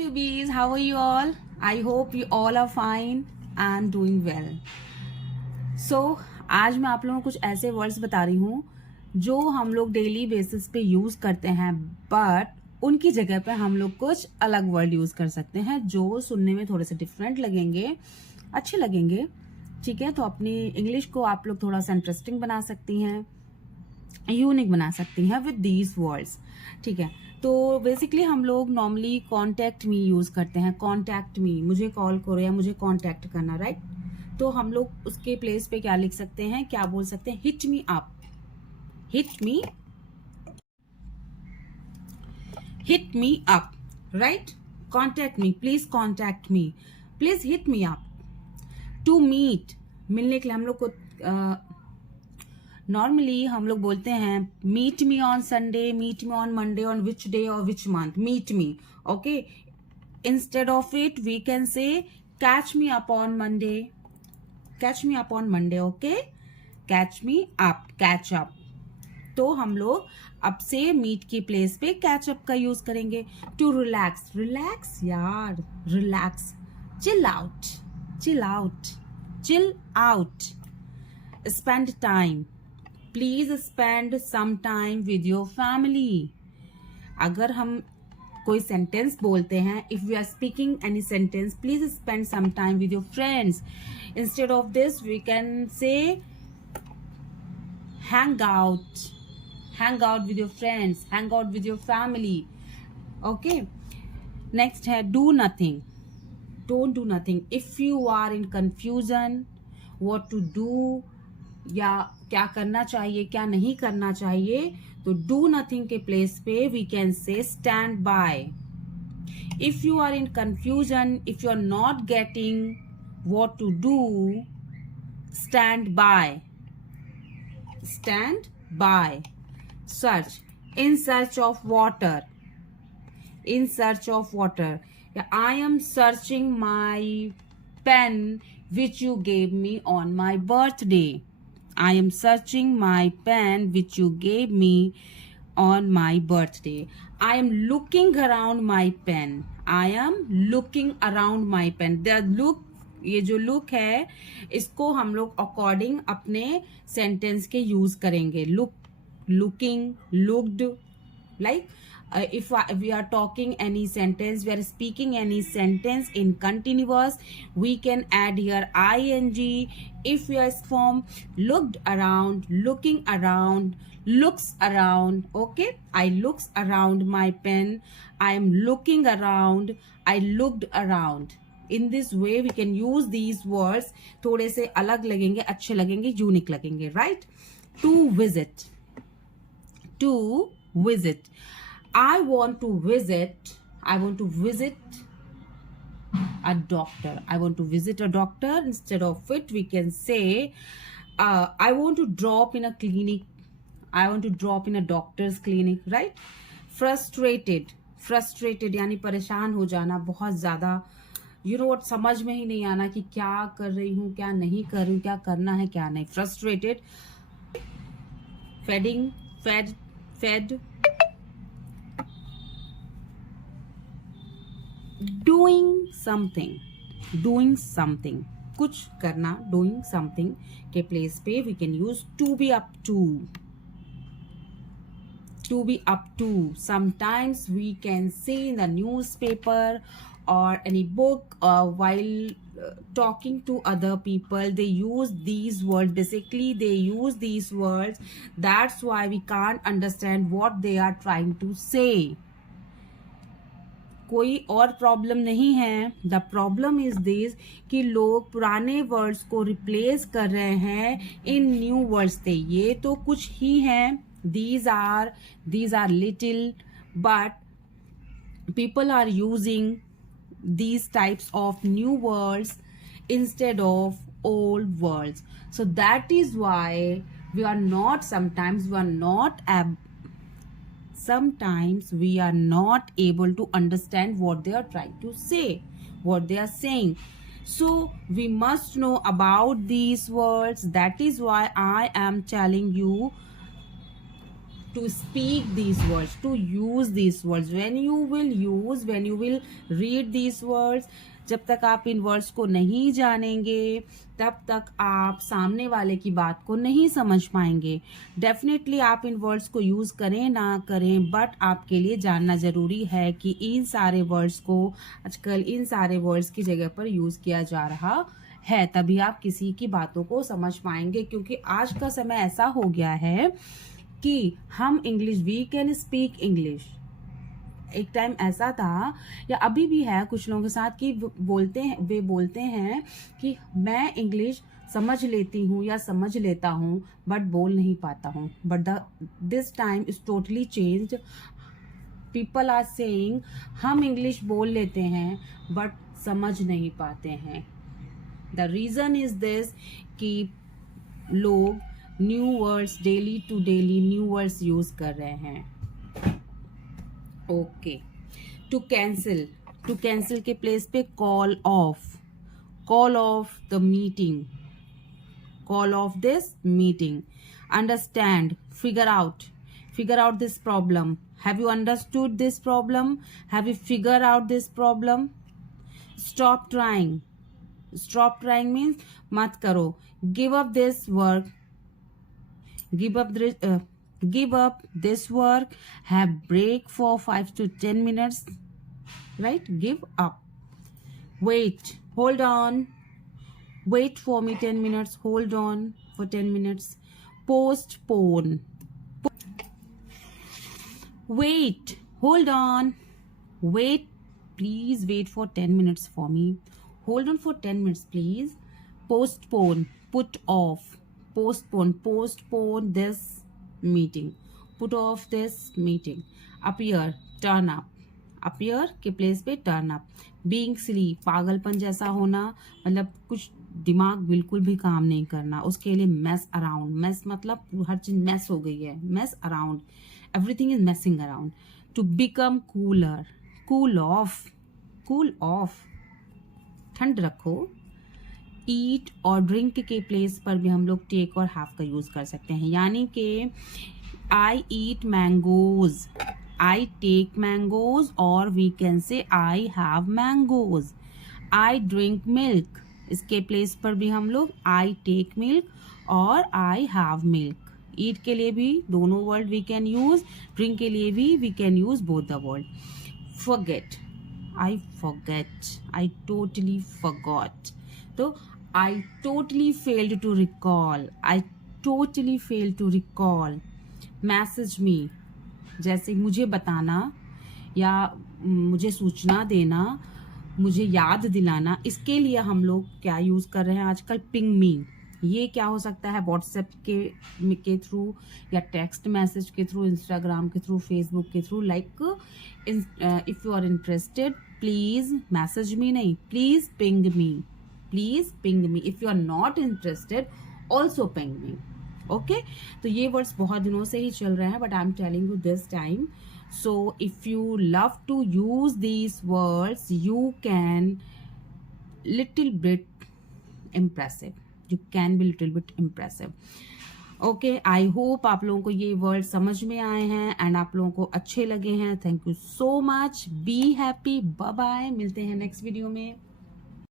newbies, how are you all? I hope you all are fine and doing well. So आज मैं आप लोगों को कुछ ऐसे वर्ड्स बता रही हूँ जो हम लोग डेली बेसिस पे यूज करते हैं, बट उनकी जगह पे हम लोग कुछ अलग वर्ड यूज कर सकते हैं जो सुनने में थोड़े से डिफरेंट लगेंगे, अच्छे लगेंगे. ठीक है, तो अपनी इंग्लिश को आप लोग थोड़ा सा इंटरेस्टिंग बना सकती हैं, यूनिक बना सकती हैं विद दीज वर्ड्स. ठीक है, तो बेसिकली हम लोग नॉर्मली कॉन्टैक्ट मी यूज करते हैं. कॉन्टैक्ट मी, मुझे कॉल करो या मुझे कॉन्टैक्ट करना, राइट? तो हम लोग उसके प्लेस पे क्या लिख सकते हैं, क्या बोल सकते हैं? Hit me up. Hit me, hit me up, right? Contact me, please contact me, please hit me up. To meet, मिलने के लिए हम लोग को नॉर्मली हम लोग बोलते हैं meet me on Sunday, meet me on Monday, on which day और which month, meet me. Okay, instead of it we can say catch me up on Monday, catch me up on Monday. Okay, catch me up, catch up. तो हम लोग अब से meet की place पे catch up का use करेंगे. To relax, relax यार, relax. Chill out, chill out, chill out. Spend time, please spend some time with your family. अगर हम कोई सेंटेंस बोलते हैं, if we are speaking any sentence, please spend some time with your friends. Instead of this we can say hang out, hang out with your friends, hang out with your family. Okay, next है do nothing. Don't do nothing. If you are in confusion what to do या क्या करना चाहिए क्या नहीं करना चाहिए, तो do nothing के प्लेस पे we can say stand by. If you are in confusion, if you are not getting what to do, stand by. Stand by. Search, in search of water, in search of water. I am searching my pen which you gave me on my birthday. I am searching my pen which you gave me on my birthday. I am looking around my pen. I am looking around my pen. The look, ये जो look है इसको हम लोग according अपने sentence के use करेंगे. Look, looking, looked. Like if we are talking any sentence, we are speaking any sentence in continuous, we can add here ing. If we are from looked around, looking around, looks around. Okay, I looks around my pen, I am looking around, I looked around. In this way we can use these words. थोड़े से अलग लगेंगे, अच्छे लगेंगे, unique लगेंगे, right? To visit, to visit. I want to visit, I want to visit a doctor. I want to visit a doctor. Instead of it we can say I want to drop in a clinic, I want to drop in a doctor's clinic, right? Frustrated, frustrated यानी परेशान हो जाना बहुत ज्यादा. You know what, समझ में ही नहीं आना कि क्या कर रही हूँ क्या नहीं कर रही हूँ, क्या करना है क्या नहीं. Frustrated. Fading, fade, fade. Doing something, doing something, कुछ करना. डूइंग समथिंग के प्लेस पे we can use to be up to, to be up to. Sometimes we can see in the newspaper or any book while talking to other people, they use these words. Basically they use these words, that's why we can't understand what they are trying to say. कोई और problem नहीं है. The problem is this कि लोग पुराने words को replace कर रहे हैं इन न्यू वर्ड्स से. ये तो कुछ ही हैं, these are little, but people are using these types of new words instead of old words. So that is why we are not, sometimes we are not able to understand what they are trying to say, what they are saying. So we must know about these words. That is why I am telling you to speak these words, to use these words. When you will read these words, जब तक आप इन words को नहीं जानेंगे तब तक आप सामने वाले की बात को नहीं समझ पाएंगे. डेफिनेटली आप इन वर्ड्स को यूज करें ना करें, बट आपके लिए जानना जरूरी है कि इन सारे वर्ड्स को आजकल इन सारे वर्ड्स की जगह पर यूज किया जा रहा है. तभी आप किसी की बातों को समझ पाएंगे, क्योंकि आज का समय ऐसा हो गया है कि हम English, we can speak English. एक टाइम ऐसा था या अभी भी है कुछ लोगों के साथ कि वे बोलते हैं कि मैं इंग्लिश समझ लेती हूँ या समझ लेता हूँ बट बोल नहीं पाता हूँ. But this time is totally changed. People are saying हम इंग्लिश बोल लेते हैं बट समझ नहीं पाते हैं. द रीजन इज दिस कि लोग new words daily to daily new words use कर रहे हैं. ओके, टू कैंसिल के प्लेस पे call off the meeting, call off this meeting. Understand, figure out this problem. Have you understood this problem? Have you figure out this problem? Stop trying means मत करो. Give up this work, give up this work, have break for 5 to 10 minutes, right? Give up. Wait, hold on, wait for me 10 minutes, hold on for 10 minutes. Postpone, wait, hold on, wait, please wait for 10 minutes for me, hold on for 10 minutes please. Postpone, put off, postpone this meeting, put off this meeting. Appear, turn up, appear के place पे turn up. Being silly, पागलपन जैसा होना, मतलब कुछ दिमाग बिल्कुल भी काम नहीं करना. उसके लिए mess around, mess मतलब हर चीज mess हो गई है. mess around, everything is messing around. To become cooler, cool off, ठंड रखो. ईट और ड्रिंक के प्लेस पर भी हम लोग टेक और हैव का यूज कर सकते हैं. यानी कि I eat mangoes, I take mangoes, और we can say I have mangoes. I drink milk, इसके प्लेस पर भी हम लोग आई टेक मिल्क और आई हैव मिल्क. ईट के लिए भी दोनों word we can use, drink के लिए भी we can use both the word. Forget, I forget, I totally forgot. तो I totally failed to recall, I totally failed to recall. Message me, जैसे मुझे बताना या मुझे सूचना देना, मुझे याद दिलाना. इसके लिए हम लोग क्या यूज कर रहे हैं आजकल? Ping me. ये क्या हो सकता है? व्हाट्सएप के थ्रू या टेक्स्ट मैसेज के थ्रू, इंस्टाग्राम के थ्रू, फेसबुक के through. Like if you are interested please message me, नहीं please ping me. Please ping me. If you are not interested, also ping me. Okay? तो ये words बहुत दिनों से ही चल रहे हैं, but I'm telling you this time. So if you love to use these words, you can little bit impressive. You can be little bit impressive. Okay, I hope आप लोगों को ये words समझ में आए हैं and आप लोगों को अच्छे लगे हैं. Thank you so much. Be happy. Bye bye. मिलते हैं next video में.